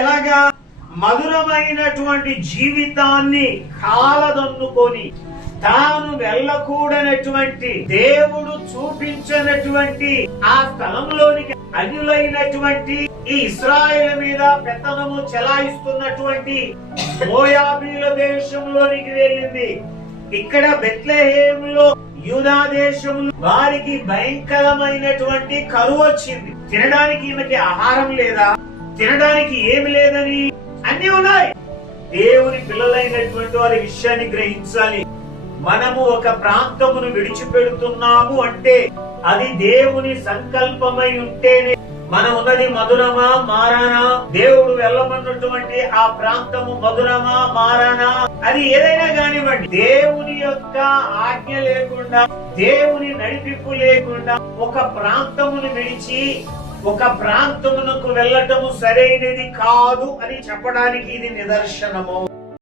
ఎలాగా మధురమైనటువంటి జీవితాన్ని కాలదన్నుకొని తాను వెళ్ళకూడనటువంటి దేవుడు చూపించినటువంటి ఆ స్థలంలోనికి అన్యులైనటువంటి ఈ ఇశ్రాయేలు మీద పెత్తనము చెలాయిస్తున్నటువంటి మోయాబీల దేశంలోనికి వెళ్ళింది. ఇక్కడ బెత్లెహేములో యూదా దేశంలో వారికి భయంకరమైనటువంటి కరువు వచ్చింది. తినడానికి ఈమెకి ఆహారం లేదా, తినడానికి ఏమి లేదని అన్ని ఉన్నాయి. దేవుని పిల్లలైనటువంటి వారి విషయాన్ని గ్రహించాలి. మనము ఒక ప్రాంతమును విడిచిపెడుతున్నాము అంటే అది దేవుని సంకల్పమై ఉంటేనే. మనం ఉన్నది మధురమా మారానా, దేవుడు వెళ్ళమన్నటువంటి ఆ ప్రాంతము మధురమా మారానా, అది ఏదైనా కానివ్వండి, దేవుని యొక్క ఆజ్ఞ లేకుండా, దేవుని నడిపింపు లేకుండా ఒక ప్రాంతమును విడిచి ఒక ప్రాంతమునకు వెళ్ళటము సరైనది కాదు అని చెప్పడానికి ఇది నిదర్శనము.